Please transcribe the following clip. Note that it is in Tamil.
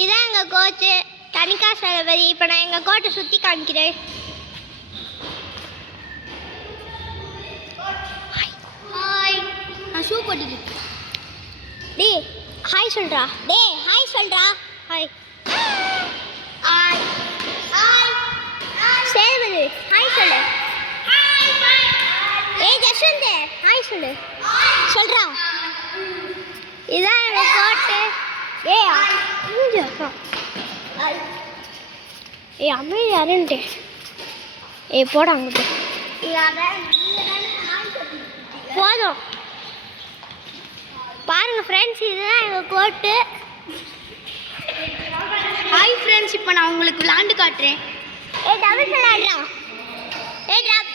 இதான் எங்கள் கோச்சு தனிக்கா சரபதி. இப்போ நான் எங்கள் கோட்டை சுற்றி காமிக்கிறேன். ஹாய், நான் ஷூ போட்டுக்கிட்டு. டே ஹாய் சொல்கிறா. டே ஹாய் சொல்கிறா. ஹாய் சேவதி ஹாய் சொல்லு. ஏய் ஜஸ்வந்த் ஹாய் சொல்லு. சொல்கிறா. இதான் எங்கள் கோட்டு. அமைதி யாருன்ட்டு போட அங்கிட்டு போதும். பாருங்கள் ஃப்ரெண்ட்ஸ், இதுதான் எங்கள் கோட்டு. ஹாய் ஃப்ரெண்ட்ஸ், இப்போ நான் உங்களுக்கு விளாண்டு காட்டுறேன். டபுள் விளாடுறா. ட்ராப்.